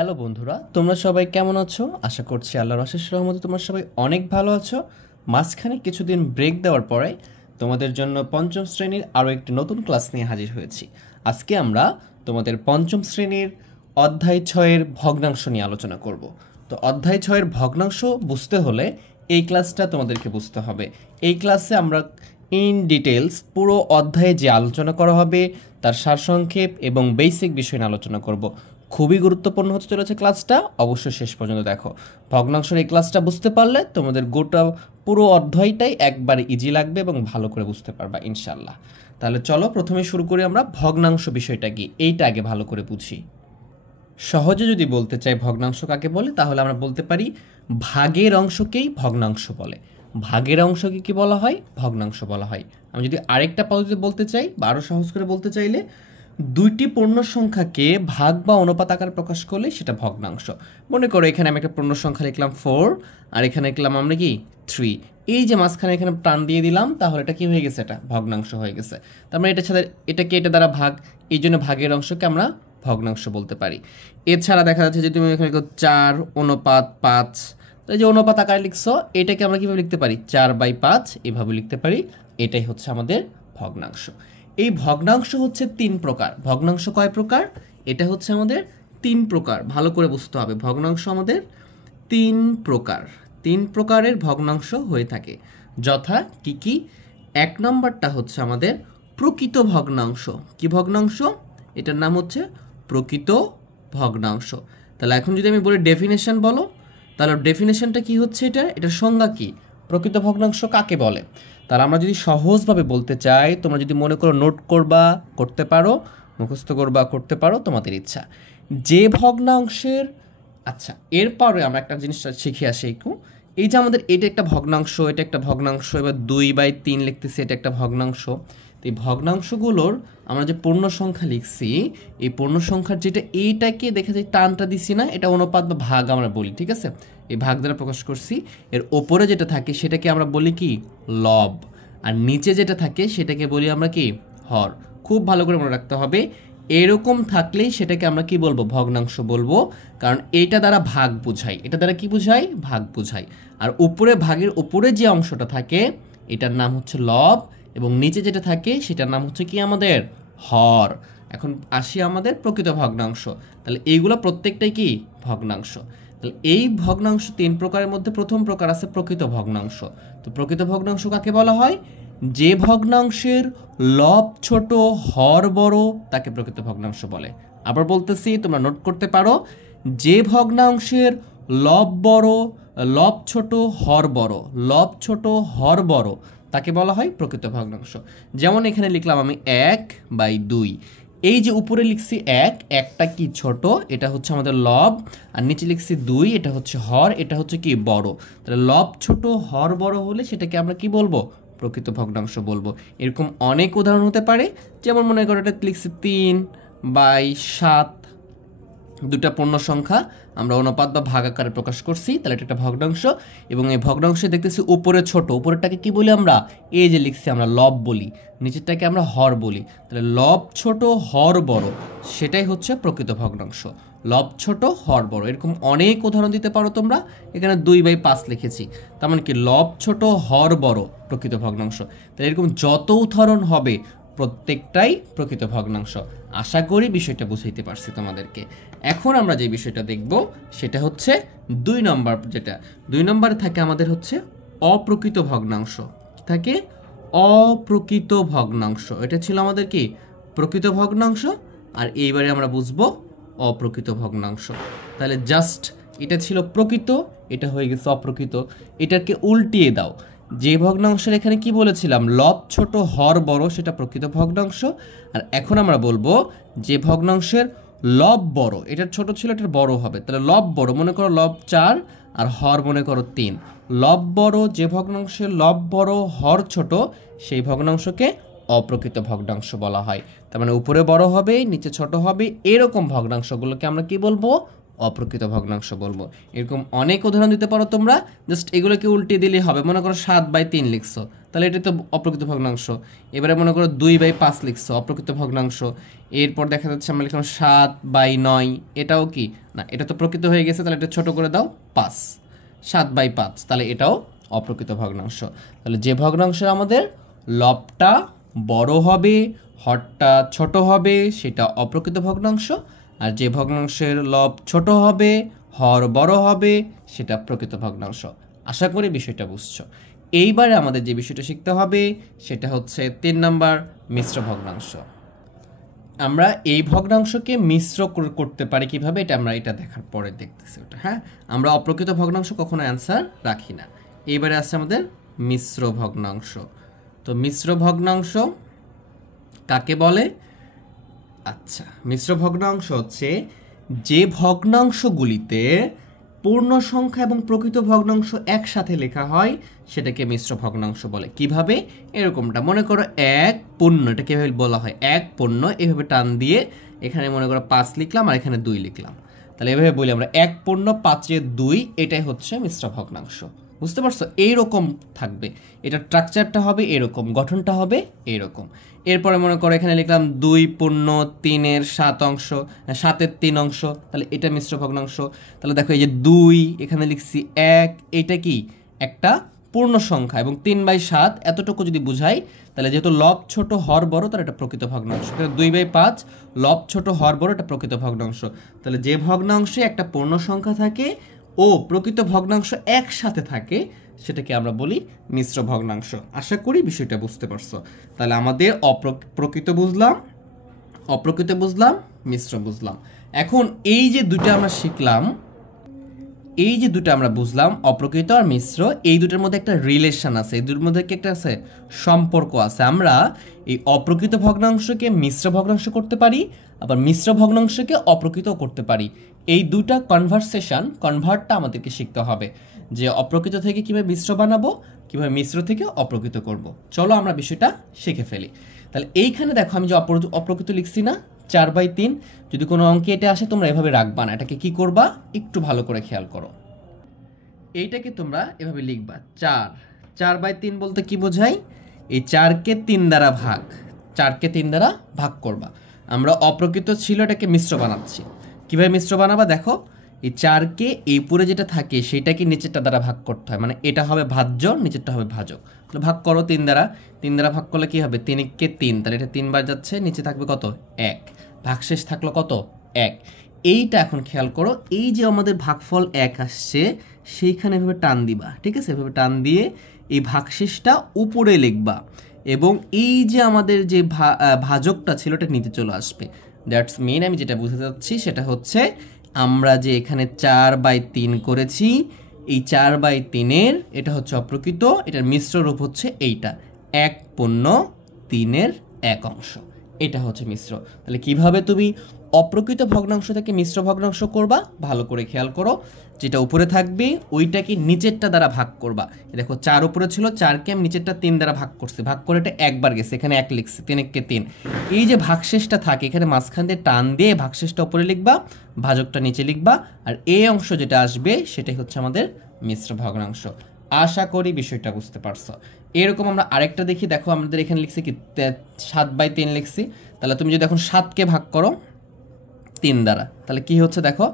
Hello বন্ধুরা, তোমরা সবাই কেমন আছো? আশা করছি আল্লাহর অশেষ রহমতে তোমরা সবাই অনেক ভালো আছো। মাঝখানে কিছুদিন ব্রেক দেওয়ার পরে তোমাদের জন্য পঞ্চম শ্রেণীর আরও একটি নতুন ক্লাস নিয়ে হাজির হয়েছি। আজকে আমরা তোমাদের পঞ্চম শ্রেণীর অধ্যায় 6-এর ভগ্নাংশ নিয়ে আলোচনা করব। তো অধ্যায় 6-এর ভগ্নাংশ বুঝতে হলে এই ক্লাসটা তোমাদেরকে বুঝতে হবে। এই ক্লাসে আমরা ইন ডিটেলস পুরো অধ্যায়ে যে আলোচনা করা হবে তার সারসংক্ষেপ এবং বেসিক বিষয় নিয়ে আলোচনা করব। খুবই গুরুত্বপূর্ণ হতে চলেছে ক্লাসটা, অবশ্যই শেষ পর্যন্ত দেখো। ভগ্নাংশের এই ক্লাসটা বুঝতে পারলে তোমাদের গোটা পুরো অধ্যায়টাই একবার ইজি লাগবে এবং ভালো করে বুঝতে পারবা ইনশাল্লাহ। তাহলে চলো প্রথমে শুরু করি। আমরা ভগ্নাংশ বিষয়টা কি এইটা আগে ভালো করে বুঝি। সহজে যদি বলতে চাই ভগ্নাংশ কাকে বলে, তাহলে আমরা বলতে পারি ভাগের অংশকেই ভগ্নাংশ বলে। ভাগের অংশকে কি বলা হয়? ভগ্নাংশ বলা হয়। আমি যদি আরেকটা পদ্ধতিতে বলতে চাই বা আরও সহজ করে বলতে চাইলে, দুইটি পূর্ণ সংখ্যাকে ভাগ বা অনুপাত আকারে প্রকাশ করলে সেটা ভগ্নাংশ। মনে করো এখানে আমি একটা পূর্ণ সংখ্যা লিখলাম 4 আর এখানে লিখলাম আমরা কি 3। এই যে মাঝখানে এখানে টান দিয়ে দিলাম, তাহলে এটা কি হয়ে গেছে? এটা ভগ্নাংশ হয়ে গেছে। তার মানে এটার সাথে এটাকে এটা দ্বারা ভাগ, এই জন্য ভাগের অংশকে আমরা ভগ্নাংশ বলতে পারি। এছাড়া দেখা যাচ্ছে যে তুমি এখানে 4:5, তো এই যে অনুপাত আকারে লিখছো, এটাকে আমরা কীভাবে লিখতে পারি? 4/5 এভাবে লিখতে পারি। এটাই হচ্ছে আমাদের ভগ্নাংশ। এই ভগ্নাংশ হচ্ছে 3 প্রকার। ভগ্নাংশ কয় প্রকার? এটা হচ্ছে আমাদের 3 প্রকার। ভালো করে বুঝতে হবে, ভগ্নাংশ আমাদের 3 প্রকার। 3 প্রকারের ভগ্নাংশ হয়ে থাকে। যথা কি কি? 1 নম্বরটা হচ্ছে আমাদের প্রকৃত ভগ্নাংশ। কি ভগ্নাংশ? এটার নাম হচ্ছে প্রকৃত ভগ্নাংশ। তাহলে এখন যদি আমি বলি ডেফিনেশন বলো, তাহলে ডেফিনেশনটা কি হচ্ছে? এটার সংজ্ঞা কি? প্রকৃত ভগ্নাংশ কাকে বলে? তাহলে আমরা যদি সহজভাবে বলতে চাই, তোমরা যদি মনে করো নোট করবা, করতে পারো, মুখস্থ করবা, করতে পারো, তোমাদের ইচ্ছা। যে ভগ্নাংশের আচ্ছা, এরপরে আমরা একটা জিনিস শিখে আসি একটু। এই যে আমাদের এটা একটা ভগ্নাংশ, এটা একটা ভগ্নাংশ, এবার 2/3 লিখতেছি, এটা একটা ভগ্নাংশ। তো এই ভগ্নাংশগুলোর আমরা যে পূর্ণ সংখ্যা লিখছি, এই পূর্ণ সংখ্যার যেটা এইটাকে দেখে যে টানটা দিছি না, এটা অনুপাত বা ভাগ আমরা বলি, ঠিক আছে? এই ভাগ দ্বারা প্রকাশ করছি। এর ওপরে যেটা থাকে সেটাকে আমরা বলি কি? লব। আর নিচে যেটা থাকে সেটাকে বলি আমরা কি? হর। খুব ভালো করে মনে রাখতে হবে, এরকম থাকলেই সেটাকে আমরা কি বলবো? ভগ্নাংশ বলবো। কারণ এইটা দ্বারা ভাগ বোঝাই। এটা দ্বারা কি বোঝাই? ভাগ বোঝাই। আর উপরে ভাগের উপরে যে অংশটা থাকে এটার নাম হচ্ছে লব, এবং নিচে যেটা থাকে সেটার নাম হচ্ছে কি? আমাদের হর। এখন আসি আমাদের প্রকৃত ভগ্নাংশ। তাহলে এইগুলো প্রত্যেকটাই কি? ভগ্নাংশ। তাহলে এই ভগ্নাংশ 3 প্রকারের মধ্যে প্রথম প্রকার আছে প্রকৃত ভগ্নাংশ। তো প্রকৃত ভগ্নাংশ কাকে বলা হয়? যে ভগ্নাংশের লব ছোট হর বড় তাকে প্রকৃত ভগ্নাংশ বলে। আবার বলতেছি, তোমরা নোট করতে পারো। যে ভগ্নাংশের লব বড়, লব ছোট হর বড়, লব ছোট হর বড় তাকে বলা হয় প্রকৃত ভগ্নাংশ। যেমন এখানে লিখলাম আমি 1/2। এই যে উপরে লিখছি 1, একটা কি? ছোট, এটা হচ্ছে আমাদের লব। আর নিচে লিখছি 2, এটা হচ্ছে হর, এটা হচ্ছে কি? বড়। তাহলে লব ছোট হর বড় হলে সেটাকে আমরা কি বলবো? প্রকৃত ভগ্নাংশ বলবো। এরকম অনেক উদাহরণ হতে পারে। যেমন মনে করো এটা লিখছি 3/7, দুটা পূর্ণ সংখ্যা আমরা অনুপাত বা ভাগ আকারে প্রকাশ করছি, তাহলে এটা একটা ভগ্নাংশ। এবং এই ভগ্নাংশে দেখতেছি উপরে ছোট, উপরেরটাকে কি বলি আমরা? এই যে লিখছি আমরা লব বলি, নিচেরটাকে আমরা হর বলি। তাহলে লব ছোট হর বড় সেটাই হচ্ছে প্রকৃত ভগ্নাংশ। লব ছোট হর বড়, এরকম অনেক উদাহরণ দিতে পারো তোমরা। এখানে 2/5 লিখেছি, তার মানে কি? লব ছোট হর বড় প্রকৃত ভগ্নাংশ। তাহলে এরকম যত উদাহরণ হবে প্রত্যেকটাই প্রকৃত ভগ্নাংশ। আশা করি বিষয়টা বুঝাইতে পারছি তোমাদেরকে। এখন আমরা যে বিষয়টা দেখব সেটা হচ্ছে 2 নম্বর। যেটা 2 নম্বরে থাকে আমাদের হচ্ছে অপ্রকৃত ভগ্নাংশ। থাকে অপ্রকৃত ভগ্নাংশ। এটা ছিল আমাদের কি? প্রকৃত ভগ্নাংশ। আর এইবারে আমরা বুঝবো অপ্রকৃত ভগ্নাংশ। তাহলে জাস্ট এটা ছিল প্রকৃত, এটা হয়ে গেছে অপ্রকৃত। এটাকে উল্টিয়ে দাও। যে ভগ্নাংশের এখানে কি বলেছিলাম? লব ছোট হর বড়, সেটা প্রকৃত ভগ্নাংশ। আর এখন আমরা বলবো যে ভগ্নাংশের লব বড়, এটার ছোট ছিল, এটার বড় হবে। তাহলে লব বড়, মনে করো লব 4 আর হর মনে করো 3। লব বড়, যে ভগ্নাংশের লব বড় হর ছোট, সেই ভগ্নাংশকে অপ্রকৃত ভগ্নাংশ বলা হয়। তার মানে উপরে বড় হবে, নিচে ছোট হবে, এরকম ভগ্নাংশগুলোকে আমরা কি বলবো? অপ্রকৃত ভগ্নাংশ বলবো। এরকম অনেক উদাহরণ দিতে পারো তোমরা, জাস্ট এগুলোকে উল্টিয়ে দিলেই হবে। মনে করো 7/3 লিখছো, তাহলে এটা তো অপ্রকৃত ভগ্নাংশ। এবারে মনে করো 2/5 লিখছো, অপ্রকৃত ভগ্নাংশ। এরপর দেখা যাচ্ছে আমরা লিখলাম 7/9, এটাও কি না, এটা তো প্রকৃত হয়ে গেছে, তাহলে এটা ছোট করে দাও 5, 7/5, তাহলে এটাও অপ্রকৃত ভগ্নাংশ। তাহলে যে ভগ্নাংশের আমাদের লবটা বড় হবে, হরটা ছোট হবে, সেটা অপ্রকৃত ভগ্নাংশ। আর যে ভগ্নাংশের লব ছোট হবে, হর বড় হবে, সেটা প্রকৃত ভগ্নাংশ। আশা করি বিষয়টা বুঝছো। এইবারে আমাদের যে বিষয়টা শিখতে হবে সেটা হচ্ছে 3 নাম্বার, মিশ্র ভগ্নাংশ। আমরা এই ভগ্নাংশকে মিশ্র করতে পারি কিভাবে, এটা দেখার পরে দেখতেছি ওটা। হ্যাঁ, আমরা অপ্রকৃত ভগ্নাংশ কখনো অ্যান্সার রাখি না। এইবারে আসছে আমাদের মিশ্র ভগ্নাংশ। তো মিশ্র ভগ্নাংশ কাকে বলে? আচ্ছা, মিশ্র ভগ্নাংশ হচ্ছে যে ভগ্নাংশগুলিতে পূর্ণ সংখ্যা এবং প্রকৃত ভগ্নাংশ একসাথে লেখা হয় সেটাকে মিশ্র ভগ্নাংশ বলে। কিভাবে? এরকমটা মনে করো 1 পূর্ণ, এটা কিভাবে বলা হয়? 1 পূর্ণ, এভাবে টান দিয়ে এখানে মনে করো 5 লিখলাম আর এখানে 2 লিখলাম, তাহলে এভাবে বলি আমরা 1 পূর্ণ 5-এর 2, এটাই হচ্ছে মিশ্র ভগ্নাংশ। বুঝতে পারছো? এইরকম থাকবে, এটা স্ট্রাকচারটা হবে এরকম, গঠনটা হবে এইরকম। এরপরে মনে করো এখানে লিখলাম 2 পূর্ণ 3-এর 7 অংশ, 7-এর 3 অংশ, তাহলে এটা মিশ্র ভগ্নাংশ। তাহলে দেখো এই যে 2 এখানে লিখছি 1, এটা কি একটা পূর্ণ সংখ্যা, এবং 3/7 এতটুকু যদি বুঝাই, তাহলে যেহেতু লব ছোট হর বড়, তাহলে এটা প্রকৃত ভগ্নাংশ। 2/5 লব ছোট হর বড়, এটা প্রকৃত ভগ্নাংশ। তাহলে যে ভগ্নাংশে একটা পূর্ণ সংখ্যা থাকে ও প্রকৃত ভগ্নাংশ একসাথে থাকে সেটাকে আমরা বলি মিশ্র ভগ্নাংশ। আশা করি বিষয়টা বুঝতে পারছো। তাহলে আমাদের প্রকৃত বুঝলাম, অপ্রকৃত বুঝলাম, মিশ্র বুঝলাম। এখন এই যে দুটো আমরা শিখলাম, এই যে দুটো আমরা বুঝলাম, অপ্রকৃত আর মিশ্র, এই দুটোর মধ্যে একটা রিলেশন আছে, এই দুটোর মধ্যে কি একটা আছে, সম্পর্ক আছে। আমরা এই অপ্রকৃত ভগ্নাংশকে মিশ্র ভগ্নাংশ করতে পারি, আবার মিশ্র ভগ্নাংশকে অপ্রকৃত করতে পারি। এই দুটা কনভার্টটা আমাদেরকে শিখতে হবে, যে অপ্রকৃত থেকে কিভাবে মিশ্র বানাবো, কিভাবে মিশ্র থেকে অপ্রকৃত করব। চলো আমরা বিষয়টা শিখে ফেলি। তাহলে এইখানে দেখো আমি যে অপ্রকৃত লিখছি না, 4/3, যদি কোনো অঙ্কে এটা আসে তোমরা এভাবে রাখবা না, এটাকে কি করবা একটু ভালো করে খেয়াল করো। এইটাকে তোমরা এভাবে লিখবা 4/3 বলতে কি বোঝায়? এই 4কে 3 দ্বারা ভাগ, 4কে 3 দ্বারা ভাগ করবা। আমরা অপ্রকৃত ছিল এটাকে মিশ্র বানাচ্ছি। কিভাবে মিশ্র বানাবা দেখো, এই 4কে এই পুরো যেটা থাকে সেটাকে নিচেরটা দ্বারা ভাগ করতে হয়, মানে এটা হবে ভাজ্য, নিচেরটা হবে ভাজক। তাহলে ভাগ করো 3 দ্বারা, 3 দ্বারা ভাগ করলে কি হবে, 3-কে 3, তাহলে এটা 3 বার যাচ্ছে, নিচে থাকবে কত, 1, ভাগশেষ থাকলো কত, 1। এইটা এখন খেয়াল করো, এই যে আমাদের ভাগফল 1 আসছে, সেইখানে এভাবে টান দিবা, ঠিক আছে? এভাবে টান দিয়ে এই ভাগশেষটা উপরে লিখবা, এবং এই যে আমাদের যে ভাজকটা ছিল এটা নিচে চলে আসবে। দ্যাটস মিন আমি যেটা বুঝতে চাচ্ছি সেটা হচ্ছে, আমরা যে এখানে 4/3 করেছি, এই 4/3-এর এটা হচ্ছে অপ্রকৃত, এটার মিশ্র রূপ হচ্ছে এইটা, 1 পূর্ণ 3-এর 1 অংশ, এটা হচ্ছে মিশ্র। তাহলে কিভাবে তুমি অপ্রকৃত ভগ্নাংশ থেকে মিশ্র ভগ্নাংশ করবা, ভালো করে খেয়াল করো। যেটা উপরে থাকবে ওইটাকে নিচেরটা দ্বারা ভাগ করবা। দেখো 4 উপরে ছিল, 4কে আমি নিচেরটা 3 দ্বারা ভাগ করছি, ভাগ করে এটা একবার গেছে, এখানে 1 লিখছি, 3-কে 3। এই যে ভাগশেষটা থাকে এখানে মাঝখান দিয়ে টান দিয়ে ভাগশেষটা উপরে লিখবা, ভাজকটা নিচে লিখবা, আর এই অংশ যেটা আসবে সেটাই হচ্ছে আমাদের মিশ্র ভগ্নাংশ। আশা করি বিষয়টা বুঝতে পারছো। এরকম আমরা আরেকটা দেখি, দেখো আমাদের এখানে লিখছি কি 7/3 লিখছি, তাহলে তুমি যদি এখন 7কে ভাগ করো 3 দ্বারা, তাহলে কি হচ্ছে দেখো,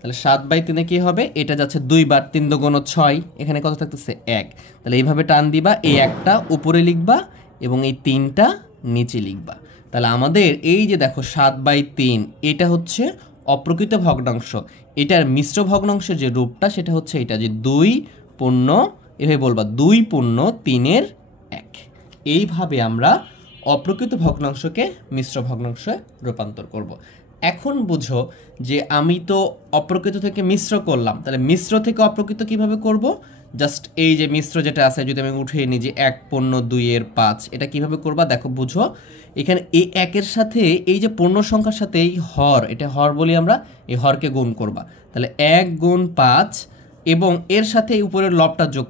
তাহলে 7/3-এ কি হবে, এটা যাচ্ছে 2 বার, 3 × 6, এখানে কত থাকতেছে 1, তাহলে এইভাবে টান দিবা, এই 1টা উপরে লিখবা এবং এই 3টা নিচে লিখবা। তাহলে আমাদের এই যে দেখো 7/3, এটা হচ্ছে অপ্রকৃত ভগ্নাংশ, এটার মিশ্র ভগ্নাংশের যে রূপটা সেটা হচ্ছে এটা, যে 2 পূর্ণ, এভাবে বলবা 2 পূর্ণ 3-এর 1। এইভাবে আমরা অপ্রকৃত ভগ্নাংশকে মিশ্র ভগ্নাংশে রূপান্তর করব। এখন বুঝো যে আমি তো অপ্রকৃত থেকে মিশ্র করলাম, তাহলে মিশ্র থেকে অপ্রকৃত কিভাবে করব? জাস্ট এই যে মিশ্র যেটা আছে যদি আমি উঠিয়ে নিই, যে 1 পূর্ণ 2-এর 5, এটা কিভাবে করবা দেখো, বুঝো। এখানে এই 1-এর সাথে এই যে পূর্ণ সংখ্যার সাথে এই হর, এটা হর বলি আমরা, এই হরকে গুণ করবা। তাহলে 1 × 5, এবং এর সাথে উপরের লবটা যোগ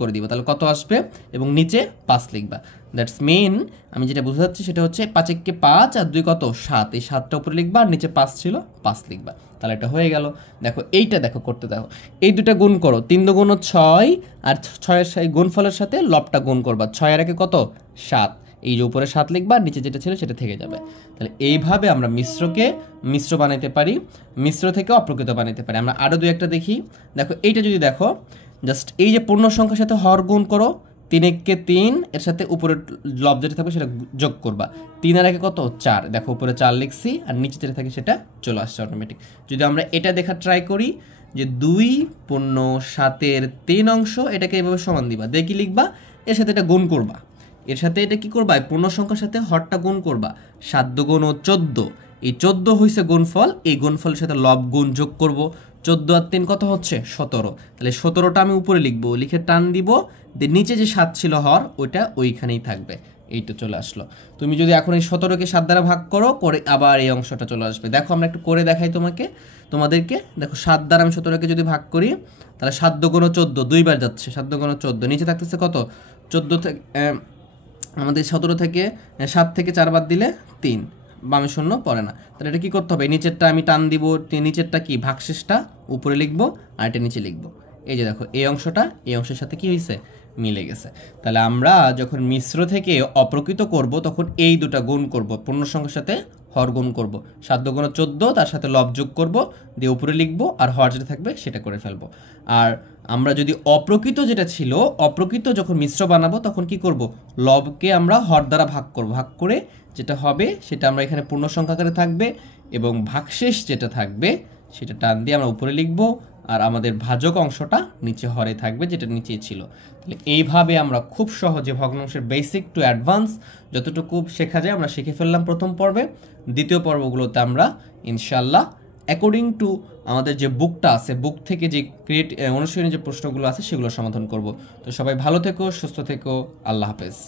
করে দিবা, তাহলে কত আসবে, এবং নিচে 5 লিখবা। দ্যাটস মেইন আমি যেটা বুঝতে চাচ্ছি সেটা হচ্ছে 5 × 5 আর 2 কত 7, এই 7টা উপরে লিখবা আর নিচে 5 ছিল 5 লিখবা, তাহলে এটা হয়ে গেল। দেখো এইটা দেখো করতে দেখো, এই দুটা গুণ করো, 3 × 2 = 6 আর 6 এর গুণফলের সাথে লবটা গুণ করবা, 6 এর আগে কত 7, এই যে উপরে 7 লিখবা, নিচে যেটা ছিল সেটা থেকে যাবে। তাহলে এইভাবে আমরা মিশ্রকে মিশ্র বানাইতে পারি, মিশ্র থেকে অপ্রকৃত বানাইতে পারি। আমরা আরও 2-1টা দেখি। দেখো এইটা যদি দেখো, জাস্ট এই যে পূর্ণ সংখ্যার সাথে হর গুণ করো, 3 × 3, এর সাথে উপরের লব যেটা থাকবে সেটা যোগ করবা, 3 এর আগে কত 4, দেখো উপরে 4 লিখছি আর নিচে যেটা থাকে সেটা চলে আসছে অটোমেটিক। যদি আমরা এটা দেখা ট্রাই করি যে 2 পূর্ণ 7-এর 3 অংশ, এটাকে এভাবে সমান দিবা, দেখি লিখবা, এর সাথে এটা গুণ করবা, এর সাথে এটা কি করবা, পূর্ণ সংখ্যার সাথে হরটা গুণ করবা, 7 × 2 = 14, এই 14 হইছে গুণফল, এই গুণফলের সাথে লব গুণ যোগ করব, 14 আর 3 কত হচ্ছে 17, তাহলে 17টা আমি উপরে লিখবো, লিখে টান দিব, নিচে যে 7 ছিল হর ওইটা ওইখানেই থাকবে, এইটা চলে আসলো। তুমি যদি এখন এই 17কে 7 দ্বারা ভাগ করো, করে আবার এই অংশটা চলে আসবে। দেখো আমরা একটু করে দেখাই তোমাদেরকে, দেখো 7 দ্বারা আমি 17কে যদি ভাগ করি, তাহলে 7 × 2 = 14, 2 বার যাচ্ছে, 7 × 2 = 14, নিচে থাকতেছে কত 14 থেকে আমাদের 17 থেকে 7 থেকে 4 বাদ দিলে 3, বামে শূন্য পড়ে না, তাহলে এটা কি করতে হবে, নিচেরটা আমি টান দিব, নিচেরটা কি ভাগশেষটা উপরে লিখবো আর এটা নিচে লিখবো। এই যে দেখো এই অংশটা এই অংশের সাথে কি হয়েছে, মিলে গেছে। তাহলে আমরা যখন মিশ্র থেকে অপ্রকৃত করব তখন এই দুটা গুণ করব, পূর্ণ সংখ্যার সাথে হর গুণ করব, 7 × 2 = 14, তার সাথে লব যোগ করব, দিয়ে উপরে লিখবো আর হর যেটা থাকবে সেটা করে ফেলবো। আর আমরা যদি অপ্রকৃত যেটা ছিল, অপ্রকৃত যখন মিশ্র বানাবো তখন কি করব, লবকে আমরা হর দ্বারা ভাগ করব, ভাগ করে যেটা হবে সেটা আমরা এখানে পূর্ণ সংখ্যা আকারে থাকবে, এবং ভাগশেষ যেটা থাকবে সেটা টান দিয়ে আমরা উপরে লিখব, আর আমাদের ভাজক অংশটা নিচে হরে থাকবে যেটা নিচেই ছিল। তাহলে এইভাবে আমরা খুব সহজে ভগ্নাংশের বেসিক টু অ্যাডভান্স যতটুকু শেখা যায় আমরা শিখে ফেললাম প্রথম পর্বে। দ্বিতীয় পর্বগুলোতে আমরা ইনশাল্লাহ অ্যাকর্ডিং টু আমাদের যে বুকটা আছে, বুক থেকে যে অনুশীলনী যে প্রশ্নগুলো আছে সেগুলো সমাধান করব। তো সবাই ভালো থেকো, সুস্থ থেকো, আল্লাহ হাফেজ।